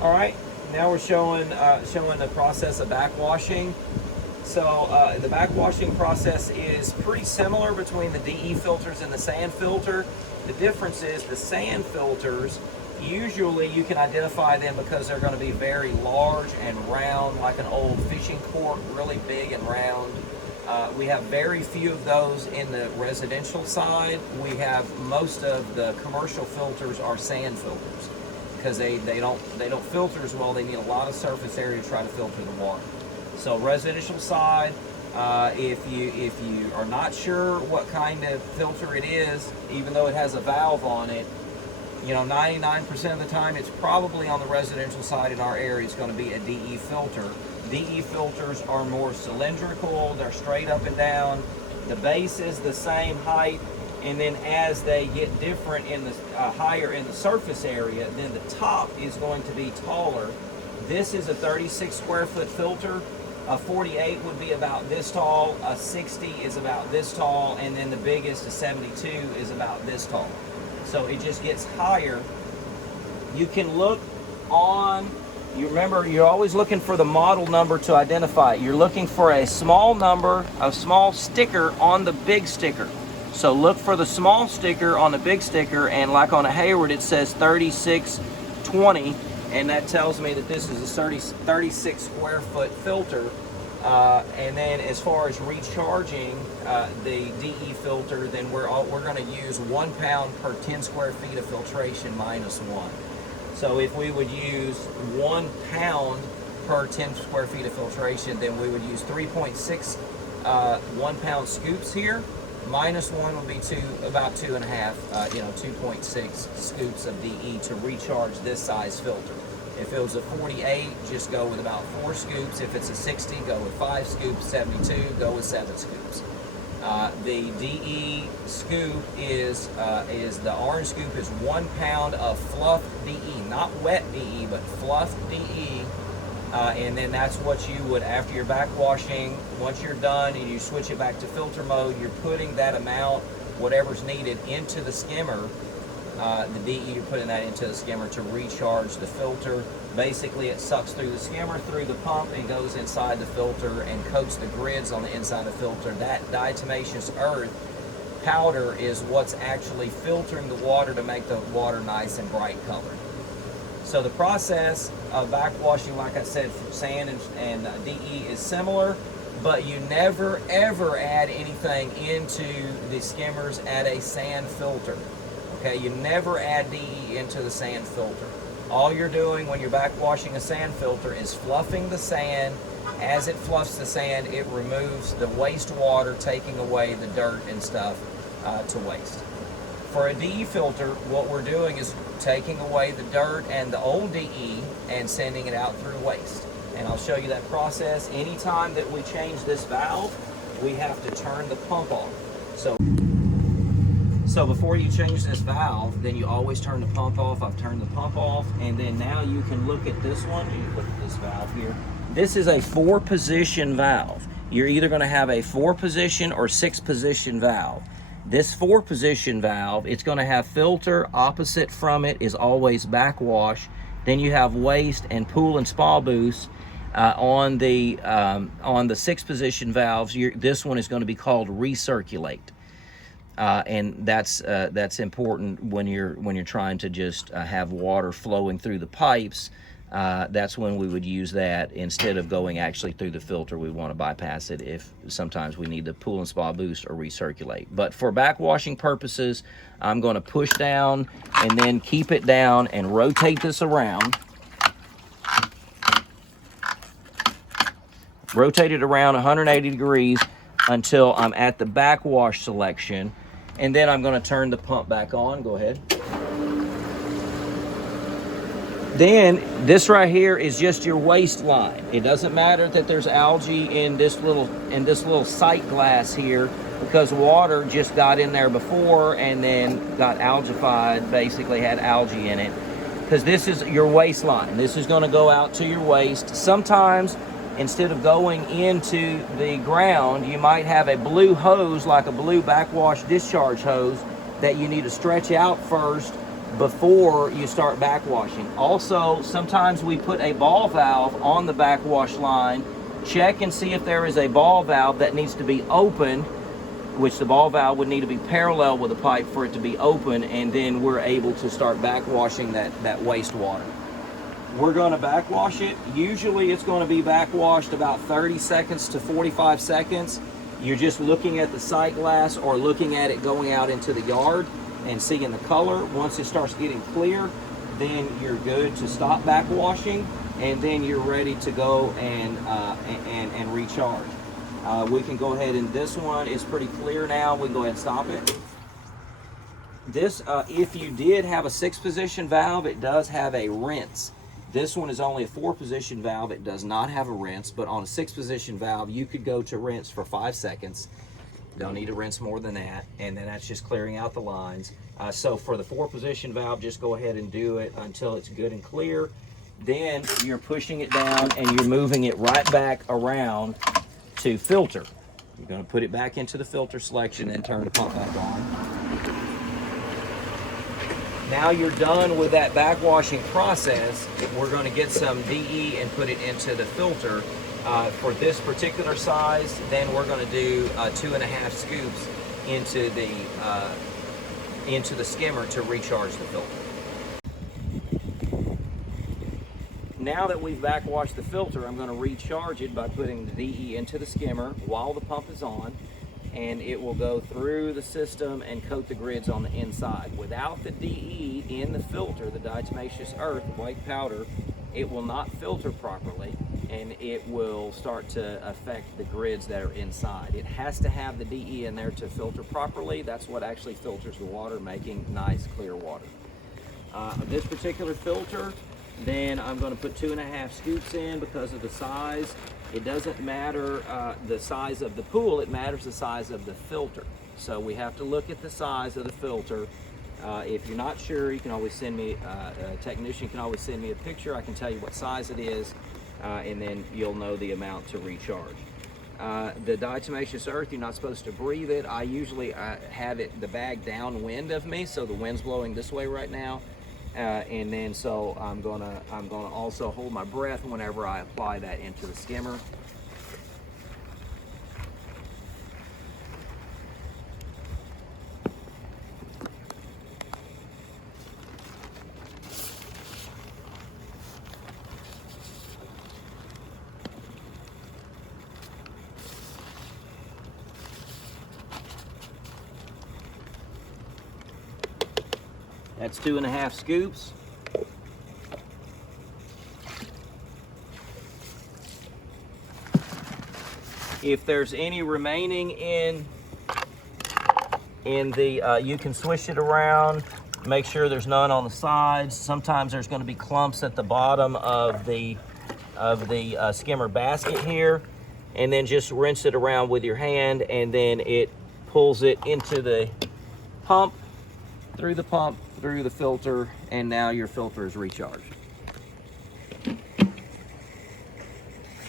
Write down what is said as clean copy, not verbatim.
All right, now we're showing the process of backwashing. So the backwashing process is pretty similar between the DE filters and the sand filter. The difference is the sand filters, usually you can identify them because they're going to be very large and round, like an old fishing cork, really big and round. We have very few of those in the residential side. We have most of the commercial filters are sand filters because they don't filter as well. They need a lot of surface area to try to filter the water. So residential side, if you are not sure what kind of filter it is, even though it has a valve on it, 99% of the time it's probably on the residential side in our area it's going to be a DE filter. DE filters are more cylindrical, they're straight up and down. The base is the same height, and then as they get different in the higher in the surface area, then the top is going to be taller. This is a 36 square foot filter. A 48 would be about this tall, a 60 is about this tall, and then the biggest, a 72, is about this tall. So it just gets higher. You can look on, you remember, you're always looking for the model number to identify it. You're looking for a small number, a small sticker on the big sticker. So look for the small sticker on the big sticker, and like on a Hayward it says 3620, and that tells me that this is a 36 square foot filter. And then as far as recharging the DE filter, then we're going to use 1 pound per 10 square feet of filtration minus 1. So if we would use 1 pound per 10 square feet of filtration, then we would use 3.6 1 pound scoops here. Minus 1 would be about 2.5, 2.6 scoops of DE to recharge this size filter. If it was a 48, just go with about 4 scoops. If it's a 60, go with 5 scoops. 72, go with 7 scoops. The DE scoop is the orange scoop is 1 pound of fluff DE, not wet DE, but fluff DE. And then that's what you would, after your backwashing, once you're done and you switch it back to filter mode, you're putting that amount, whatever's needed, into the skimmer. The DE, you're putting that into the skimmer to recharge the filter. Basically, it sucks through the skimmer, through the pump, and goes inside the filter and coats the grids on the inside of the filter. That diatomaceous earth powder is what's actually filtering the water to make the water nice and bright colored. So the process of backwashing, like I said, for sand and DE is similar, but you never ever add anything into the skimmers at a sand filter. Okay, you never add DE into the sand filter. All you're doing when you're backwashing a sand filter is fluffing the sand. As it fluffs the sand, it removes the waste water, taking away the dirt and stuff to waste. For a DE filter, what we're doing is taking away the dirt and the old DE and sending it out through waste. And I'll show you that process. Anytime that we change this valve, we have to turn the pump off. So before you change this valve, then you always turn the pump off. I've turned the pump off, and then now you can look at this one. You look at this valve here. This is a 4-position valve. You're either going to have a 4-position or 6-position valve. This 4-position valve, it's going to have filter. Opposite from it is always backwash. Then you have waste and pool and spa boost. On the 6-position valves, this one is going to be called recirculate. And that's important when you're trying to just have water flowing through the pipes. That's when we would use that instead of going actually through the filter. We want to bypass it if sometimes we need to pool and spa boost or recirculate. But for backwashing purposes, I'm going to push down and then keep it down and rotate this around. Rotate it around 180 degrees until I'm at the backwash selection. And then I'm going to turn the pump back on. Go ahead. Then this right here is just your waste line. It doesn't matter that there's algae in this little sight glass here, because water just got in there before and then got algified, basically had algae in it. Because this is your waste line. This is going to go out to your waste. Sometimes, instead of going into the ground, you might have a blue hose, like a blue backwash discharge hose, that you need to stretch out first before you start backwashing. Also, sometimes we put a ball valve on the backwash line. Check and see if there is a ball valve that needs to be open, which the ball valve would need to be parallel with the pipe for it to be open, and then we're able to start backwashing that wastewater. We're going to backwash it. Usually it's going to be backwashed about 30 seconds to 45 seconds. You're just looking at the sight glass or looking at it going out into the yard and seeing the color. Once it starts getting clear, then you're good to stop backwashing, and then you're ready to go and recharge. We can go ahead, and this one is pretty clear now. We can go ahead and stop it. This, if you did have a 6-position valve, it does have a rinse. This one is only a 4-position valve. It does not have a rinse, but on a 6-position valve, you could go to rinse for 5 seconds. Don't need to rinse more than that, and then that's just clearing out the lines. So for the 4-position valve, just go ahead and do it until it's good and clear. Then you're pushing it down and you're moving it right back around to filter. You're going to put it back into the filter selection and turn the pump back on. Now you're done with that backwashing process. We're going to get some DE and put it into the filter. For this particular size, then we're going to do 2.5 scoops into the skimmer to recharge the filter. Now that we've backwashed the filter, I'm going to recharge it by putting the DE into the skimmer while the pump is on, and it will go through the system and coat the grids on the inside. Without the DE in the filter, the diatomaceous earth, the white powder, it will not filter properly, and it will start to affect the grids that are inside. It has to have the DE in there to filter properly. That's what actually filters the water, making nice clear water. This particular filter, then I'm going to put 2.5 scoops in because of the size. It doesn't matter the size of the pool, it matters the size of the filter. So we have to look at the size of the filter. If you're not sure, you can always send me, a technician can always send me a picture. I can tell you what size it is, and then you'll know the amount to recharge. The diatomaceous earth, you're not supposed to breathe it. I usually have the bag downwind of me, so the wind's blowing this way right now. And then so I'm gonna also hold my breath whenever I apply that into the skimmer. That's 2.5 scoops. If there's any remaining in the, you can swish it around, make sure there's none on the sides. Sometimes there's going to be clumps at the bottom of the skimmer basket here, and then just rinse it around with your hand, and then it pulls it into the pump, through the filter, and now your filter is recharged.